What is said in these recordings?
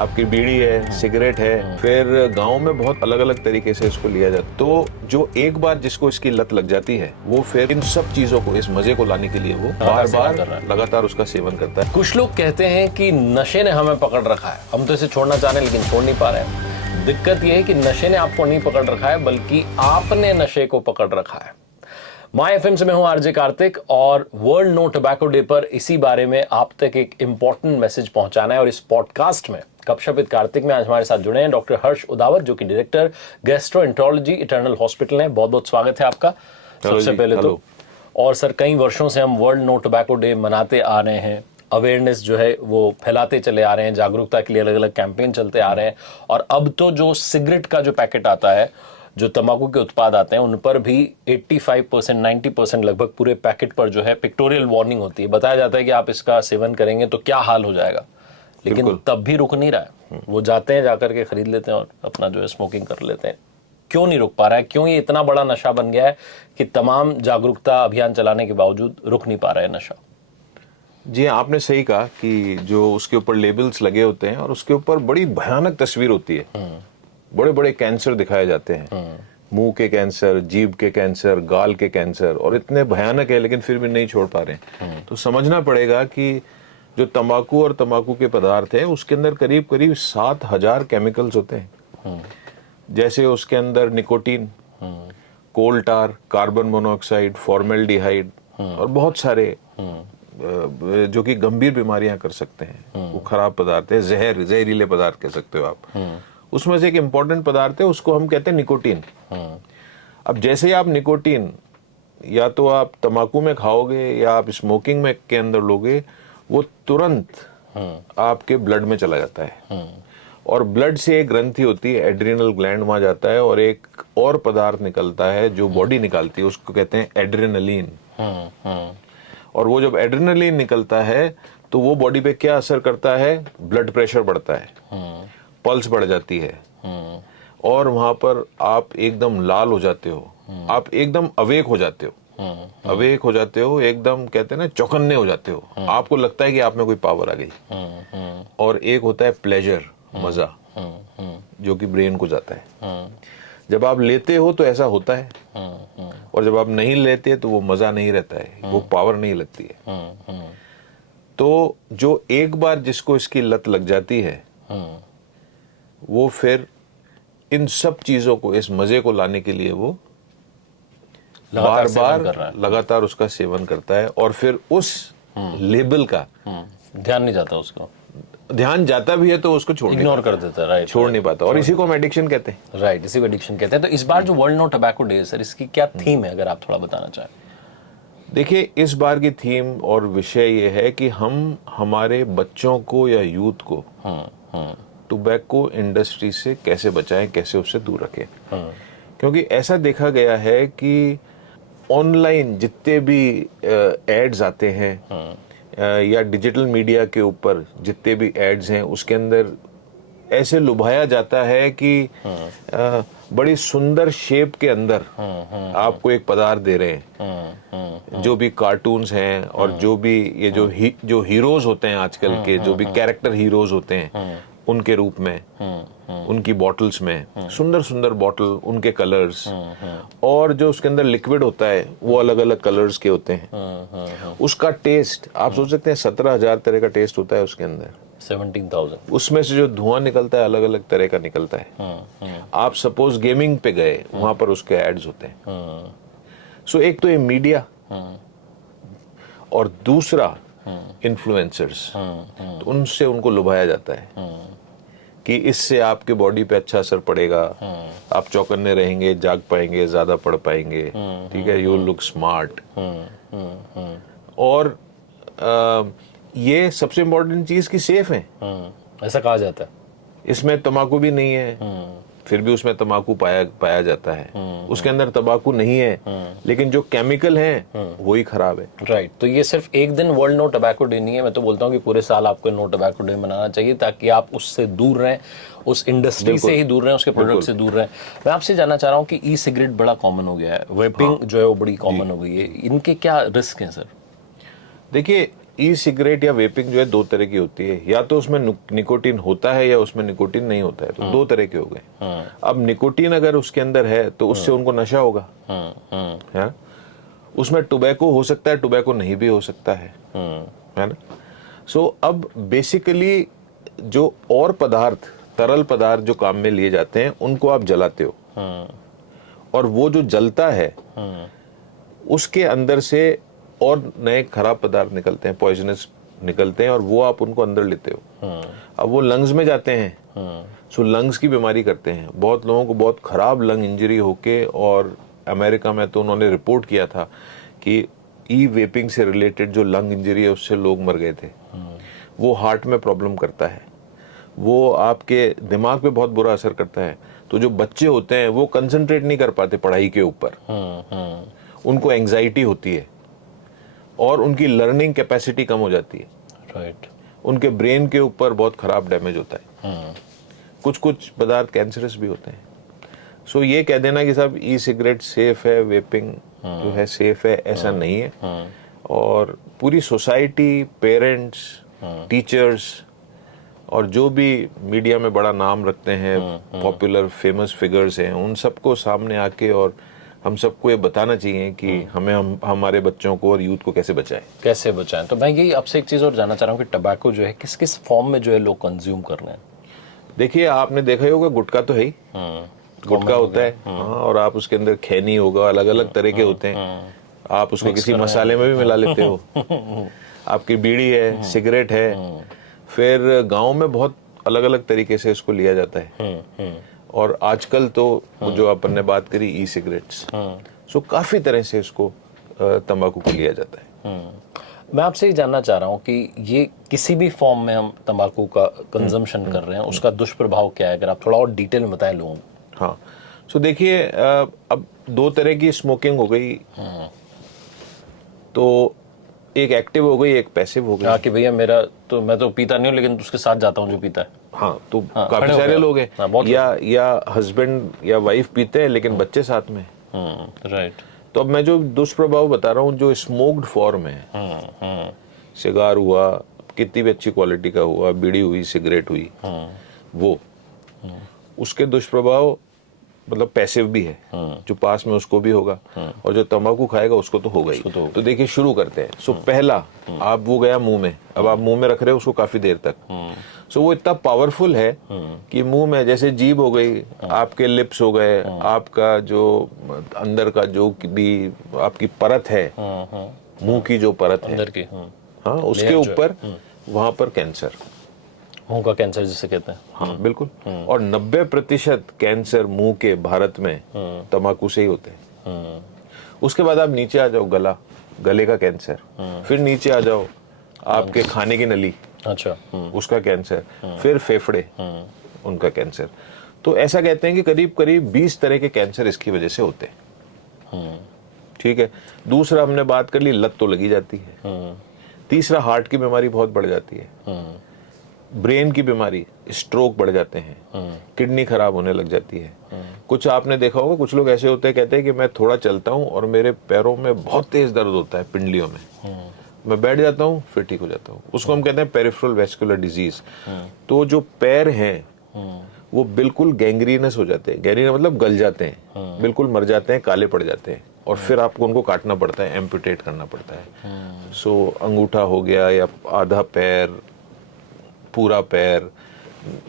आपकी बीड़ी है, सिगरेट है, फिर गांव में बहुत अलग अलग तरीके से इसको लिया जाता है। तो जो एक बार जिसको इसकी लत लग जाती है वो फिर इन सब चीजों को, इस मजे को लाने के लिए वो बार बार लगातार उसका सेवन करता है। कुछ लोग कहते हैं कि नशे ने हमें पकड़ रखा है, हम तो इसे छोड़ना चाह रहे हैं लेकिन छोड़ नहीं पा रहे हैं। दिक्कत यह है कि नशे ने आपको नहीं पकड़ रखा है बल्कि आपने नशे को पकड़ रखा है। माय एफएम से मैं हूं आरजे कार्तिक और वर्ल्ड नो टोबैको डे पर इसी बारे में आप तक एक इंपॉर्टेंट मैसेज पहुंचाना है। और इस पॉडकास्ट में गपशप विद कार्तिक में आज हमारे साथ जुड़े हैं डॉक्टर हर्ष उदावत, जो कि डायरेक्टर गैस्ट्रोएंटरोलॉजी इटर्नल हॉस्पिटल हैं। बहुत बहुत स्वागत है आपका सबसे पहले तो। और सर, कई वर्षों से हम वर्ल्ड नो टोबैको डे मनाते आ रहे हैं, अवेयरनेस जो है वो फैलाते चले आ रहे हैं, जागरूकता के लिए अलग अलग कैंपेन चलते आ रहे हैं। और अब तो जो सिगरेट का जो पैकेट आता है, जो तंबाकू के उत्पाद आते हैं, उन पर भी 85% 90% लगभग पूरे पैकेट पर जो है पिक्टोरियल वार्निंग होती है। बताया जाता है कि आप इसका सेवन करेंगे तो क्या हाल हो जाएगा, लेकिन तब भी रुक नहीं रहा है। वो जाते हैं, जाकर के खरीद लेते हैं और अपना जो है स्मोकिंग कर लेते हैं। क्यों नहीं रुक पा रहा है? क्यों ये इतना बड़ा नशा बन गया है कि तमाम जागरूकता अभियान चलाने के बावजूद रुक नहीं पा रहा है नशा? जी, आपने सही कहा कि जो उसके ऊपर लेबल्स लगे होते हैं और उसके ऊपर बड़ी भयानक तस्वीर होती है। बड़े बड़े कैंसर दिखाए जाते हैं, मुंह के कैंसर, जीभ के कैंसर, गाल के कैंसर, और इतने भयानक है लेकिन फिर भी नहीं छोड़ पा रहे हैं। तो समझना पड़ेगा कि जो तंबाकू और तंबाकू के पदार्थ है उसके अंदर करीब करीब 7,000 केमिकल्स होते हैं। जैसे उसके अंदर निकोटीन, कोल टार, कार्बन मोनोऑक्साइड, फॉर्मेल्डिहाइड और बहुत सारे जो कि गंभीर बीमारियां कर सकते हैं। वो खराब पदार्थ है, जहरीले पदार्थ कह सकते हो आप। उसमें से एक इम्पोर्टेंट पदार्थ है, उसको हम कहते हैं निकोटीन। अब जैसे ही आप निकोटीन या तो आप तंबाकू में खाओगे या आप स्मोकिंग में के अंदर लोगे, वो तुरंत आपके ब्लड में चला जाता है। और ब्लड से एक ग्रंथि होती है, एड्रिनल ग्लैंड, वहां जाता है और एक और पदार्थ निकलता है जो बॉडी निकालती है, उसको कहते हैं एड्रेनलिन। और वो जब एड्रेनलिन निकलता है तो वो बॉडी पे क्या असर करता है? ब्लड प्रेशर बढ़ता है, पल्स बढ़ जाती है, और वहां पर आप एकदम लाल हो जाते हो, आप एकदम अवेक हो जाते हो, अवेक हो जाते हो, एकदम कहते हैं ना चौकन्ने हो जाते हो। आपको लगता है कि आप में कोई पावर आ गई। और एक होता है प्लेजर, मजा, जो कि ब्रेन को जाता है। जब आप लेते हो तो ऐसा होता है, और जब आप नहीं लेते तो वो मजा नहीं रहता है, वो पावर नहीं लगती है। तो जो एक बार जिसको इसकी लत लग जाती है वो फिर इन सब चीजों को, इस मजे को लाने के लिए वो बार बार लगातार उसका सेवन करता है। और फिर उस लेबल का ध्यान नहीं जाता, उसको ध्यान जाता भी है तो उसको इग्नोर कर देता है। राइट, छोड़ नहीं पाता, और इसी को हम एडिक्शन कहते हैं। राइट, इसी को एडिक्शन कहते हैं। तो इस बार जो वर्ल्ड नो टोबैको डे है सर, इसकी क्या थीम है, अगर आप थोड़ा बताना चाहें? देखिए, इस बार की थीम और विषय ये है कि हम हमारे बच्चों को या यूथ को टोबैको इंडस्ट्री से कैसे बचाएं, कैसे उससे दूर रखें। क्योंकि ऐसा देखा गया है कि ऑनलाइन जितने भी एड्स आते हैं या डिजिटल मीडिया के ऊपर जितने भी एड्स हैं, उसके अंदर ऐसे लुभाया जाता है कि बड़ी सुंदर शेप के अंदर आपको एक पदार्थ दे रहे हैं। जो भी कार्टून्स हैं और जो भी ये जो हीरोज होते हैं आजकल के, जो भी कैरेक्टर हीरोज होते हैं, उनके रूप में, उनकी बॉटल्स में सुंदर सुंदर बॉटल, उनके कलर्स, और जो उसके अंदर लिक्विड होता है वो अलग अलग कलर्स के होते हैं। उसका टेस्ट आप सोच सकते हैं, 17,000 तरह का टेस्ट होता है उसके अंदर, 17,000। उसमें से जो धुआं निकलता है अलग अलग तरह का निकलता है। आप सपोज गेमिंग पे गए, वहां पर उसके एड्स होते हैं। सो एक तो ये मीडिया, और दूसरा इन्फ्लुएंसर्स, तो उनसे उनको लुभाया जाता है कि इससे आपके बॉडी पे अच्छा असर पड़ेगा, आप चौकन्ने रहेंगे, जाग पाएंगे, ज्यादा पढ़ पाएंगे, ठीक है, यू लुक स्मार्ट। और ये सबसे इम्पोर्टेंट चीज की सेफ है, ऐसा कहा जाता है। इसमें तंबाकू भी नहीं है, फिर भी उसमें तंबाकू पाया जाता है। उसके अंदर तंबाकू नहीं है, लेकिन जो केमिकल है वही खराब है। राइट, तो ये सिर्फ एक दिन वर्ल्ड नो टोबैको डे नहीं है, मैं तो बोलता हूँ कि पूरे साल आपको नो टोबैको डे मनाना चाहिए, ताकि आप उससे दूर रहें, उस इंडस्ट्री से ही दूर रहें, उसके प्रोडक्ट से दूर रहें। मैं आपसे जानना चाह रहा हूँ कि ई सिगरेट बड़ा कॉमन हो गया है, वेपिंग जो है वो बड़ी कॉमन हो गई है, इनके क्या रिस्क हैं सर? देखिए, ई सिगरेट या वेपिंग जो है दो तरह की होती है, या तो उसमें निकोटीन होता है या उसमें निकोटीन नहीं होता है, तो दो तरह के हो गए। अब निकोटीन अगर उसके अंदर है तो उससे उनको नशा होगा, है। उसमें टोबैको हो सकता है, टोबैको नहीं भी हो सकता है ना। सो अब बेसिकली जो और पदार्थ, तरल पदार्थ जो काम में लिए जाते हैं उनको आप जलाते हो, और वो जो जलता है उसके अंदर से और नए खराब पदार्थ निकलते हैं, पॉइजनस निकलते हैं, और वो आप उनको अंदर लेते हो। अब वो लंग्स में जाते हैं, सो लंग्स की बीमारी करते हैं। बहुत लोगों को बहुत खराब लंग इंजरी होके, और अमेरिका में तो उन्होंने रिपोर्ट किया था कि ई वेपिंग से रिलेटेड जो लंग इंजरी है उससे लोग मर गए थे। वो हार्ट में प्रॉब्लम करता है, वो आपके दिमाग पे बहुत बुरा असर करता है। तो जो बच्चे होते हैं वो कंसंट्रेट नहीं कर पाते पढ़ाई के ऊपर, उनको एंजाइटी होती है और उनकी लर्निंग कैपेसिटी कम हो जाती है। राइट। उनके ब्रेन के ऊपर बहुत खराब डैमेज होता है। कुछ कुछ पदार्थ कैंसरस भी होते हैं। सो ये कह देना कि साहब ई सिगरेट सेफ है, वेपिंग जो है सेफ है, ऐसा नहीं है। और पूरी सोसाइटी, पेरेंट्स, टीचर्स और जो भी मीडिया में बड़ा नाम रखते हैं, पॉपुलर फेमस फिगर्स हैं, उन सबको सामने आके और हम सबको ये बताना चाहिए कि हमें हमारे बच्चों को और यूथ को कैसे बचाएं। तो मैं यही आपसे एक चीज़ और जानना चाह रहा हूँ कि टबैको जो है किस किस फॉर्म में जो है लोग कंज्यूम कर रहे हैं। देखिए, आपने देखा ही होगा, गुटखा तो है ही, गुटखा होता है, हाँ, और आप उसके अंदर खैनी होगा, अलग अलग तरह के होते हैं, आप उसको किसी मसाले में भी मिला लेते हो। आपकी बीड़ी है, सिगरेट है, फिर गांव में बहुत अलग अलग तरीके से इसको लिया जाता है। और आजकल तो जो अपन ने बात करी ई सिगरेट्स, सो काफी तरह से इसको तंबाकू को लिया जाता है। मैं आपसे ये जानना चाह रहा हूँ कि ये किसी भी फॉर्म में हम तंबाकू का कंजम्पशन कर रहे हैं, उसका दुष्प्रभाव क्या है, अगर आप थोड़ा और डिटेल में बताएं लोगों को। हाँ, सो देखिए, अब दो तरह की स्मोकिंग हो गई, तो एक एक्टिव हो गई, एक पैसिव हो गई। हाँ कि भैया मेरा तो, मैं तो पीता नहीं हूँ लेकिन उसके साथ जाता हूँ जो पीता है। हाँ, तो काफी खड़े हो सारे गए। लोग हैं, हाँ, या हस्बैंड या वाइफ पीते हैं लेकिन बच्चे साथ में। राइट। तो अब मैं जो दुष्प्रभाव बता रहा हूँ, जो स्मोक्ड फॉर्म है, सिगार हुआ, कितनी भी अच्छी क्वालिटी का हुआ, बीड़ी हुई, सिगरेट हुई, वो उसके दुष्प्रभाव मतलब पैसिव भी है, जो पास में उसको भी होगा, और जो तंबाकू खाएगा उसको तो होगा ही। तो देखिए, शुरू करते हैं। सो पहला, आप वो गया मुंह में, अब आप मुंह में रख रहे हो उसको काफी देर तक, सो वो इतना पावरफुल है कि मुंह में, जैसे जीभ हो गई, आपके लिप्स हो गए, आपका जो अंदर का जो भी आपकी परत है, मुंह की जो परत है अंदर की, हाँ, उसके ऊपर वहां पर कैंसर, मुंह का कैंसर जिसे कहते हैं। हाँ बिल्कुल। और 90% कैंसर मुंह के भारत में तंबाकू से ही होते हैं। उसके बाद आप नीचे आ जाओ, गले का कैंसर, फिर नीचे आ जाओ आपके खाने की नली, अच्छा, उसका कैंसर, फिर फेफड़े, उनका कैंसर। तो ऐसा कहते हैं कि करीब करीब 20 तरह के कैंसर इसकी वजह से होते हैं। ठीक है। दूसरा, हमने बात कर ली, लत तो लगी जाती है। तीसरा, हार्ट की बीमारी बहुत बढ़ जाती है, ब्रेन की बीमारी, स्ट्रोक बढ़ जाते हैं, किडनी खराब होने लग जाती है। कुछ आपने देखा होगा, कुछ लोग ऐसे होते हैं, कहते हैं कि मैं थोड़ा चलता हूं और मेरे पैरों में बहुत तेज दर्द होता है, पिंडलियों में, मैं बैठ जाता हूं फिर ठीक हो जाता हूं। उसको हम कहते हैं पेरिफेरल वेस्कुलर डिजीज। तो जो पैर हैं वो बिल्कुल गैंग्रीनस हो जाते हैं, गैंग्रीन मतलब गल जाते हैं, बिल्कुल मर जाते हैं, काले पड़ जाते हैं, और फिर आपको उनको काटना पड़ता है, एम्पुटेट करना पड़ता है। सो अंगूठा हो गया, या आधा पैर, पूरा पैर,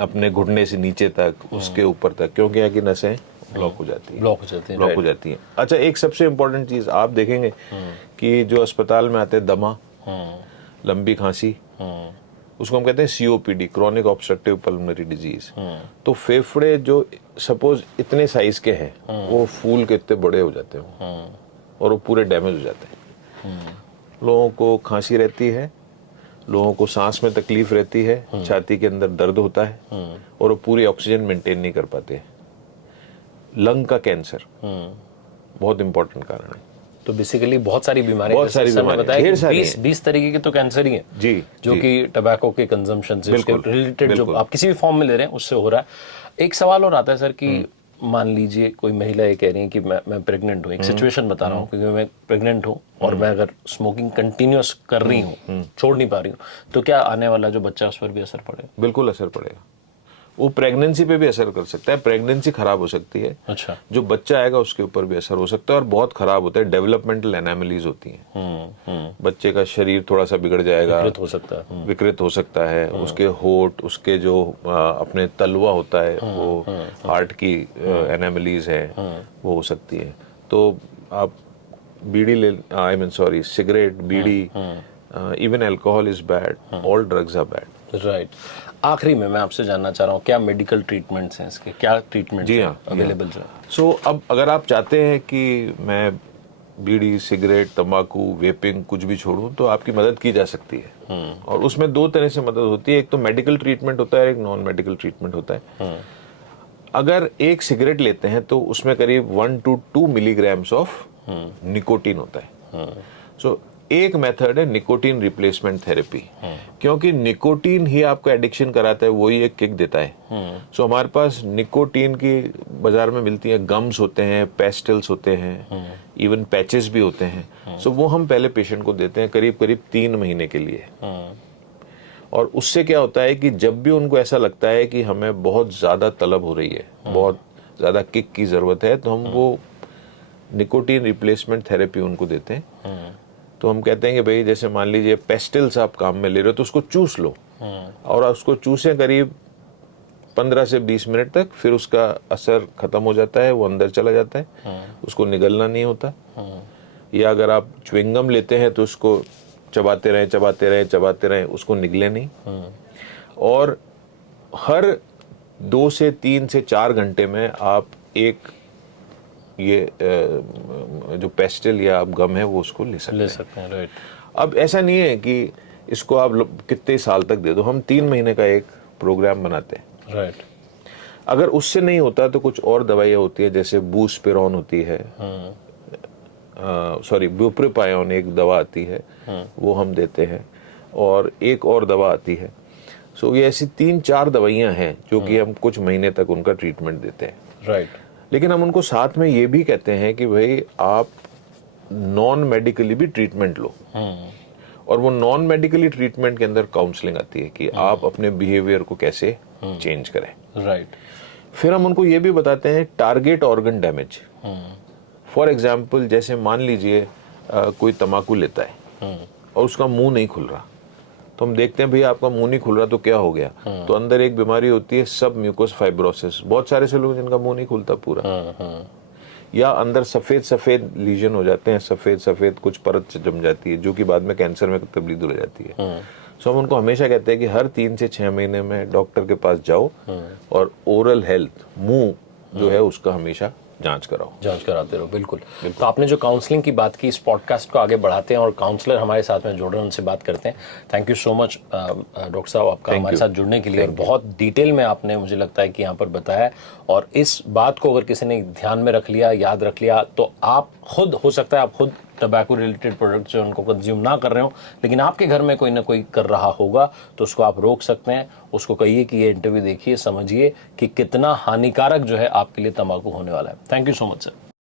अपने घुटने से नीचे तक, उसके ऊपर तक, क्योंकि यहाँ की नसें ब्लॉक हो जाती है। अच्छा, एक सबसे इम्पोर्टेंट चीज आप देखेंगे कि जो अस्पताल में आते हैं दमा, लंबी खांसी, उसको हम कहते हैं COPD, chronic obstructive pulmonary disease. तो फेफड़े जो सपोज इतने साइज के हैं, वो फूल के इतने बड़े हो जाते हैं और वो पूरे डैमेज हो जाते हैं। लोगों को खांसी रहती है, लोगों को सांस में तकलीफ रहती है, छाती के अंदर दर्द होता है, और वो पूरी ऑक्सीजन मेंटेन नहीं कर पाते। लंग का कैंसर बहुत इंपॉर्टेंट कारण है। तो बेसिकली बहुत सारी बीमारी, बहुत सारी बीमारी, 20 तरीके के तो कैंसर ही हैं जी, जो कि टबैको के कंजम्पशन से रिलेटेड, जो आप किसी भी फॉर्म में ले रहे हैं उससे हो रहा है। एक सवाल और आता है सर कि मान लीजिए कोई महिला ये कह रही है कि मैं प्रेग्नेंट हूँ, एक सिचुएशन बता रहा हूँ क्योंकि मैं प्रेग्नेंट हूँ और मैं अगर स्मोकिंग कंटिन्यूअस कर रही हूँ, छोड़ नहीं पा रही हूँ, तो क्या आने वाला जो बच्चा है उस पर भी असर पड़ेगा? बिल्कुल असर पड़ेगा। वो प्रेगनेंसी पे भी असर कर सकता है, प्रेगनेंसी खराब हो सकती है। अच्छा। जो बच्चा आएगा उसके ऊपर भी असर हो सकता है, और बहुत खराब होता है। डेवलपमेंटल एनामलीज होती हैं। बच्चे का शरीर थोड़ा सा बिगड़ जाएगा, विकृत हो सकता है। विकृत हो सकता है। उसके होठ, उसके जो अपने तलवा होता है, वो हार्ट की एनामलीज है, वो हो सकती है। तो आप बीड़ी ले, I mean sorry, cigarette, beedi, even alcohol is bad, all drugs are bad. Right. आखिरी में मैं आपसे जानना चाह रहा हूँ, क्या मेडिकल ट्रीटमेंट्स हैं इसके, क्या ट्रीटमेंट जी हाँ, अवेलेबल जो है? सो अब अगर आप चाहते हैं कि मैं बीड़ी, सिगरेट, तंबाकू, वेपिंग कुछ भी छोड़ूं, तो आपकी मदद की जा सकती है। और उसमें दो तरह से मदद होती है, एक तो मेडिकल ट्रीटमेंट होता है, एक नॉन मेडिकल ट्रीटमेंट होता है। अगर एक सिगरेट लेते हैं तो उसमें करीब 1 to 2 मिलीग्राम्स ऑफ निकोटीन होता है। सो एक मेथड है निकोटीन रिप्लेसमेंट थेरेपी, क्योंकि निकोटीन ही आपको एडिक्शन कराता है, वही एक किक देता है। सो हमारे पास निकोटीन की बाजार में मिलती है, गम्स होते हैं, पेस्टल्स होते हैं, इवन पैचेस भी होते हैं। सो वो हम पहले पेशेंट को देते हैं करीब करीब 3 महीने के लिए। और उससे क्या होता है कि जब भी उनको ऐसा लगता है कि हमें बहुत ज्यादा तलब हो रही है, बहुत ज्यादा किक की जरूरत है, तो हम वो निकोटीन रिप्लेसमेंट थेरेपी उनको देते हैं। तो हम कहते हैं कि भाई जैसे मान लीजिए पेस्टल्स आप काम में ले रहे हो, तो उसको चूस लो, और उसको चूसें करीब 15 से 20 मिनट तक, फिर उसका असर खत्म हो जाता है, वो अंदर चला जाता है, उसको निगलना नहीं होता। या अगर आप च्युइंगम लेते हैं तो उसको चबाते रहें, चबाते रहें, चबाते रहें, उसको निगले नहीं। और हर 2 से 3 से 4 घंटे में आप एक ये जो पेस्टल या आप गम है वो उसको ले सकते हैं। राइट। अब ऐसा नहीं है कि इसको आप कितने साल तक दे दो, हम 3 महीने का एक प्रोग्राम बनाते हैं। राइट। अगर उससे नहीं होता तो कुछ और दवाइयाँ होती है, जैसे बूस्पिरोन होती है, सॉरी ब्यूप्रोपायोन एक दवा आती है, वो हम देते हैं, और एक और दवा आती है। सो ये ऐसी 3-4 दवाइयाँ हैं जो कि हम कुछ महीने तक उनका ट्रीटमेंट देते हैं। राइट। लेकिन हम उनको साथ में ये भी कहते हैं कि भाई आप नॉन मेडिकली भी ट्रीटमेंट लो। और वो नॉन मेडिकली ट्रीटमेंट के अंदर काउंसलिंग आती है कि आप अपने बिहेवियर को कैसे चेंज करें। राइट। फिर हम उनको ये भी बताते हैं target organ damage. For example, जैसे मान लीजिए कोई तंबाकू लेता है और उसका मुंह नहीं खुल रहा, तो हम देखते हैं भैया आपका मुंह नहीं खुल रहा तो क्या हो गया, तो अंदर एक बीमारी होती है सब म्यूकोस फाइब्रोसिस। बहुत सारे से लोग जिनका मुंह नहीं खुलता पूरा, या अंदर सफेद सफेद लीजन हो जाते हैं, सफेद सफेद कुछ परत जम जाती है जो कि बाद में कैंसर में तब्दील हो जाती है। सो हम उनको हमेशा कहते हैं कि हर 3 से 6 महीने में डॉक्टर के पास जाओ और ओरल हेल्थ, मुंह जो है उसका हमेशा जांच कराओ, जांच कराते रहो। बिल्कुल। तो आपने जो काउंसलिंग की बात की, इस पॉडकास्ट को आगे बढ़ाते हैं और काउंसलर हमारे साथ में जुड़ रहे हैं, उनसे बात करते हैं। Thank you so much doctor साहब, आपका हमारे साथ जुड़ने के लिए, और बहुत डिटेल में आपने मुझे लगता है कि यहाँ पर बताया। और इस बात को अगर किसी ने ध्यान में रख लिया, याद रख लिया, तो आप खुद, हो सकता है आप खुद टबैको रिलेटेड प्रोडक्ट जो उनको कंज्यूम ना कर रहे हो, लेकिन आपके घर में कोई ना कोई कर रहा होगा, तो उसको आप रोक सकते हैं। उसको कहिए कि ये इंटरव्यू देखिए, समझिए कि कितना हानिकारक जो है आपके लिए तंबाकू होने वाला है। Thank you so much sir.